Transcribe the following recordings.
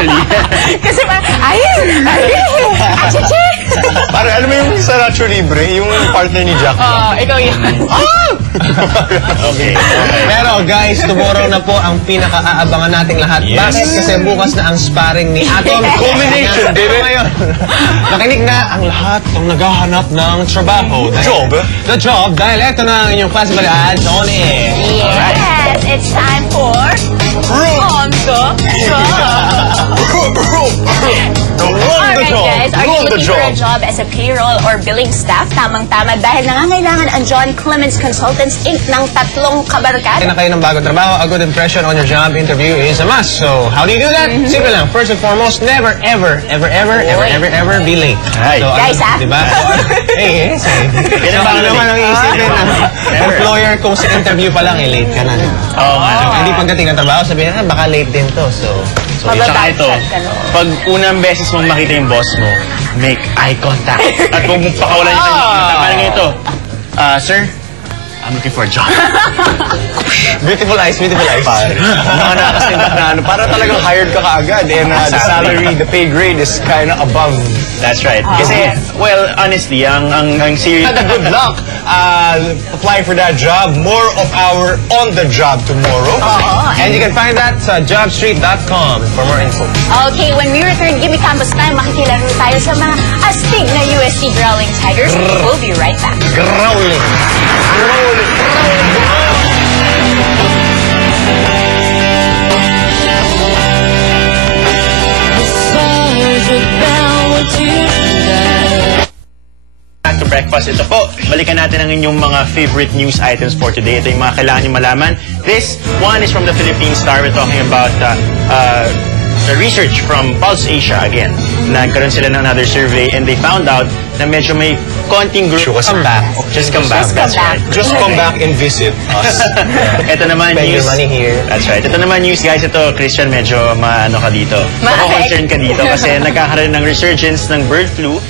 actually. Kasi achiche! Parang alam mo yung sa Nacho Libre, yung partner ni Jack. Ikaw yan. Okay. Pero guys, tomorrow na po ang pinaka-aabangan nating lahat. Yes. Bakit? Kasi bukas na ang sparring ni Atom. Culmination, baby. Ngayon, nakinig na ang lahat ng naghahanap ng trabaho. The job. Dahil eto na ang inyong classical ads on air. Yes, it's time for On the Alright guys, are you looking for a job as a payroll or billing staff? Tamang-tama dahil nangangailangan ang John Clements Consultants Inc. ng 3 kabarkada. Na kayo ng bagong trabaho, a good impression on your job interview is a must. So, how do you do that? Simple lang. First and foremost, never, ever be late. Ay. So, Guys, diba? Hey, ano naman ang isipin ng employer kung sa interview pa lang, late ka na. Hindi pagdating ng trabaho, sabihin na, baka late din to. So tsaka ito, pag unang beses mong makita yung boss mo, make eye contact. At huwag mong pakawalan yung tama na ganito. Sir, I'm looking for a job. Beautiful eyes. Mga nakasintak na ano, para talagang hired ka kaagad. And the salary, the pay grade is kind of above. That's right. Kasi, well, honestly, ang serious... Good luck. Apply for that job. More of our on-the-job tomorrow. And you can find that sa jobstreet.com for more info. Okay, when we return, Gimme Campus time, makikilaro tayo sa mga astig na UST Growling Tigers. We'll be right back. Growling. Back to breakfast. Ito po, balikan natin ang inyong mga favorite news items for today. Ito yung mga kailangan nyo malaman. This one is from the Philippine Star. We're talking about the research from Pulse Asia again. Nagkaroon sila ng another survey and they found out na medyo may konting group. Come back. Just come back. That's right. Just come back and visit us. Ito naman Spend news. your money here. That's right. Ito naman news, guys. Ito, Christian, medyo maano ka dito. Mako-concern ka dito kasi nagkakaroon ng resurgence ng bird flu.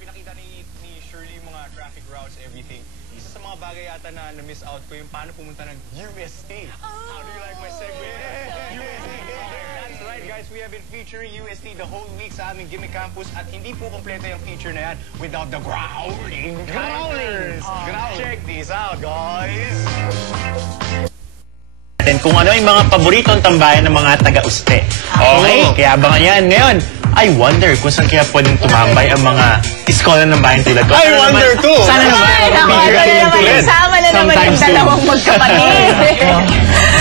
Pinakita ni Shirley yung mga traffic routes, everything. Isa sa mga bagay yata na na-miss out ko yung paano pumunta ng UST. How do you like my segue? UST! That's right, guys. We have been featuring UST the whole week sa aming Gimme Campus at hindi po kompleto yung feature na yan without the growling characters. Check this out, guys! Kung ano yung mga paboritong tambayan ng mga taga-uste. Okay, kaya abangan yan. Ngayon, I wonder kung saan kaya pwedeng tumambay ang mga iskola ng bayan tulad ko. I wonder too! Sana naman. Sama na naman yung dalawang magkapatid.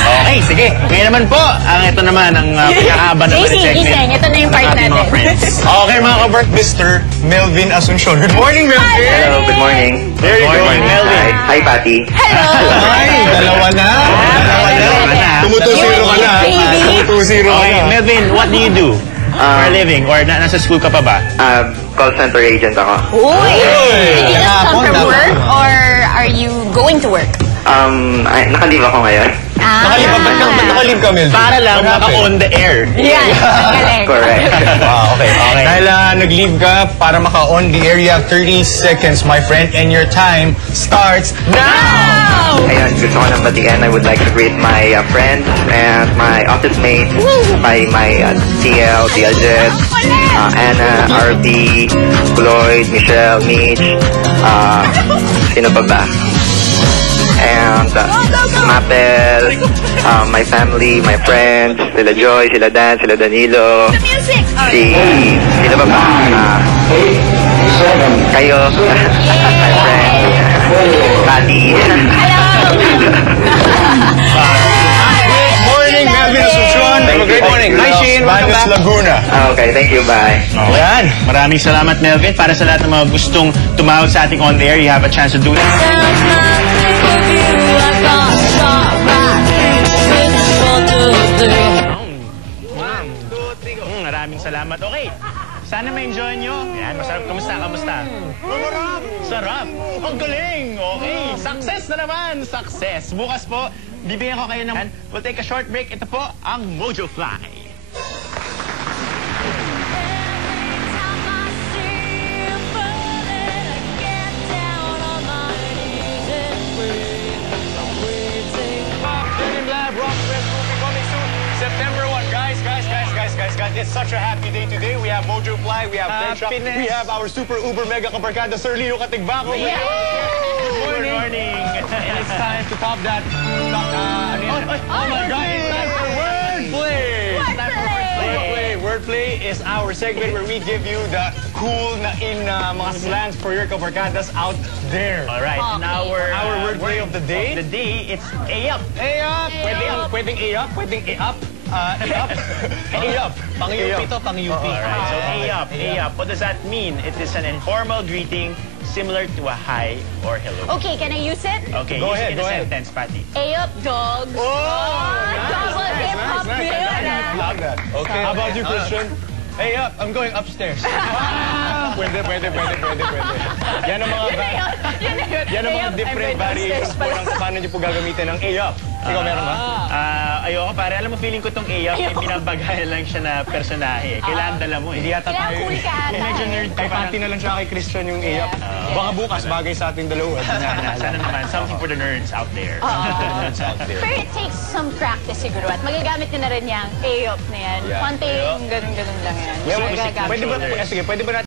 Okay, sige. Ngayon naman po, ito naman ang pinakahaba naman na segment. Gising, ito na yung part natin. Okay, mga kabert, Mr. Melvin Asuncion. Good morning, Melvin! Hello, good morning. There you go, Melvin. Hi, Patty. Hello! Ay, dalawa na. Tumutusiro ka na. Tumutusiro ka Okay, na. Melvin, what do you do for a living? Or nasa school ka pa ba? Call center agent ako. Uy! Did you just come from work or are you going to work? Nakalive ako ngayon. Nakalib ka, ba't nakalib ka, Melvin? Para lang What happened? maka-on the air. Yan, ang galing. Correct. Okay. Okay. Dahil nag-leave ka para maka-on the air, you have 30 seconds, my friend, and your time starts now! Ayan, gusto ko nang batikan. I would like to greet my friends and my office mates, my TL, Jet, Anna, RB, Lloyd, Michelle, Mitch, sino pa ba? And Mapel, my family, my friends, sila Joy, sila Dan, sila Danilo, Music! sino pa ba? Kayo, my friends, Patty. Good morning, Melvin Asuncion. Have a great morning. Hi, Shane. Welcome back. Laguna. Okay, thank you, bye. Yan. Maraming salamat, Melvin. Para sa lahat ng mga gustong tumawag sa ating on the air, you have a chance to do it. Maraming salamat. Okay. Sana ma-enjoy nyo. Yan, masarap. Kamusta? Sarap. Sarap. Ang galing. Okay. Success na naman. Success. Bukas po, bibigyan ko kayo ng... We'll take a short break. Ito po, ang Mojo Fly. September 1, guys. It's such a happy day today. We have Mojo Fly, we have Friendship, we have our super uber mega kabarkada, Sir Leo Katigbako. Good morning. And it's time to pop that. Oh my God! It's time for wordplay. Wordplay is our segment where we give you the cool na in mga slangs for your kabarkadas out there. All right. And Our wordplay of the day. It's A-up. A-up! Pwedeng A-up, pwedeng A-up. A-up. A-up. Pang-UP to, pang-UP. Alright, so A-up. What does that mean? It is an informal greeting similar to a hi or hello. Okay, can I use it? Okay, Go use ahead, it in go a ahead. sentence, Patty. Hey up, dogs. Double hip-hop yun, Love that. Okay. How about you, Christian? Hey up, I'm going upstairs. Pwede. Yan ang mga different variations po ng paano niyo po gagamitin ng A-up. Ikaw meron ba? Ayoko pare, alam mo feeling ko tong A-up, binabagayan lang siya na personahe. Kailangan dala mo. Hindi yata Kailangan tayo. cool ka ata. Medyo nerd Kay Patty na lang siya kay Christian yung A-up. Baka bukas bagay sa ating dalawa. Sana naman, something for the nerds out there. Pero it takes some practice siguro at magagamit nyo na rin yung A-up na yan. Konting ganun-ganun lang yan. Pwede ba natin